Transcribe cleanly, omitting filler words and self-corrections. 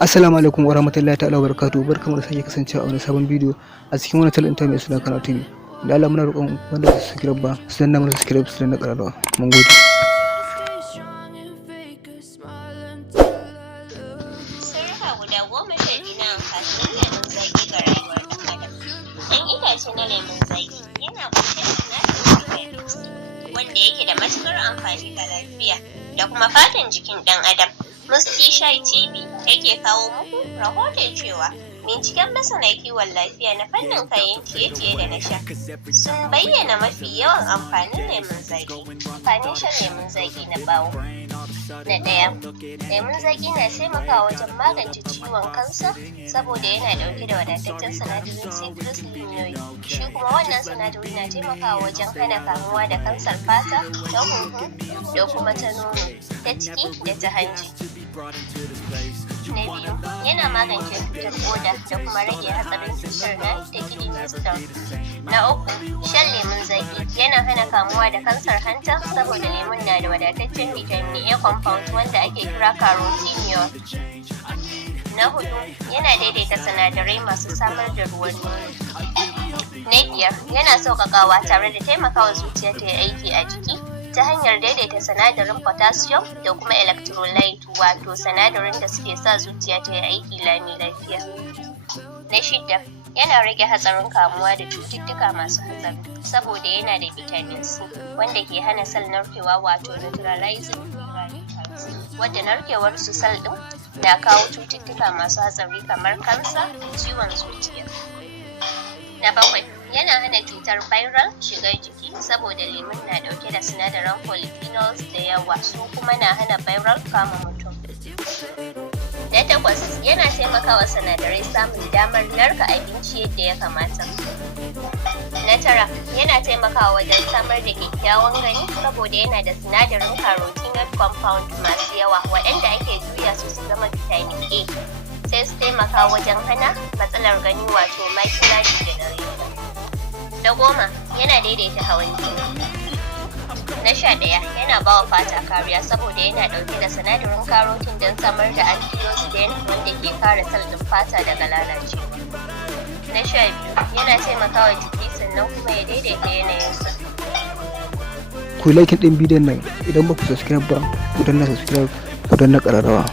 Assalamu alaikum wa rahmatullahi ta'ala wa barakatuhu. Barkamu da sake kasancewa a wani sabon bidiyo a cikin wannan channel ɗin mai suna Kanawa TV. Da Allah muna roƙon wanda ba su subscribe ba su danna mana subscribe su danna ƙararrawa. Mun gode. Sirrika guda 12 na amfanin lemon zaki ga rayuwar ɗan adam. Ɗan itace na lemon zaki yana ƙunshe da sinadarin wanda yake da matuƙar amfani ga lafiya da kuma fatan jikin ɗan adam. Musti Shai TV yake kawo muku rahoton cewa binciken masana kiwon lafiya na fannin kayan ciye-ciye da na sha sun bayyana mafi yawan amfanin lemon zaki. Amfanin shan lemon zaki na bawo. Na ɗaya, lemon zaki na taimakawa wajen magance ciwon kansa saboda yana ɗauke da wadataccen sinadarin citrus linaloid. Shi kuma wannan sinadari na taimakawa wajen hana kamuwa da kansar fata, ta huhu da kuma ta nono, ta ciki da ta hanji. Na biyu, yana magance cutar koda da kuma rage hatsarin cutar nan ta kidney stone. Na uku, shan lemon zaki yana hana kamuwa da kansar hanta saboda lemon na da wadataccen vitamin A compound wanda ake kira carotenoid. Na hudu, yana daidaita sinadarai masu samar da ruwan nono. Na biyar, yana sauƙaƙawa tare da taimakawa zuciya ta yi aiki a jiki ta hanyar daidaita sinadarin potassium da kuma electrolyte, wato sinadarin da suke sa zuciya ta yi aiki lami lafiya. Na shida, yana rage hatsarin kamuwa da cututtuka masu hatsari saboda yana da vitamin C wanda ke hana sel narkewa, wato neutralizing radicals, wadda narkewar su sel ɗin na kawo cututtuka masu hatsari kamar kansa, ciwon zuciya. Na bakwai, yana hana cutar viral shigar jiki saboda lemon na dauke da sinadaran polyphenols da yawa, su kuma na hana viral kama mutum. Na takwas, yana taimakawa sinadarai samun damar narka abinci yadda ya kamata. Na tara, yana taimakawa wajen samar da kyakkyawan gani saboda yana da sinadarin carotenoid compound masu yawa waɗanda ake juya su zama vitamin A, sai su taimaka wajen hana matsalar gani, wato macular degeneration. Na goma, yana daidaita hawan jini. Na 11, yana bawa fata kariya saboda yana dauke da sinadarin carotene don samar da antioxidant wanda ke kare sel din fata daga lalacewa. Na 12, yana taimakawa jiki sannan kuma ya daidaita yanayinsa. Ku like ɗin bidiyon nan idan ba ku subscribe ba ku danna subscribe ku danna ƙararrawa.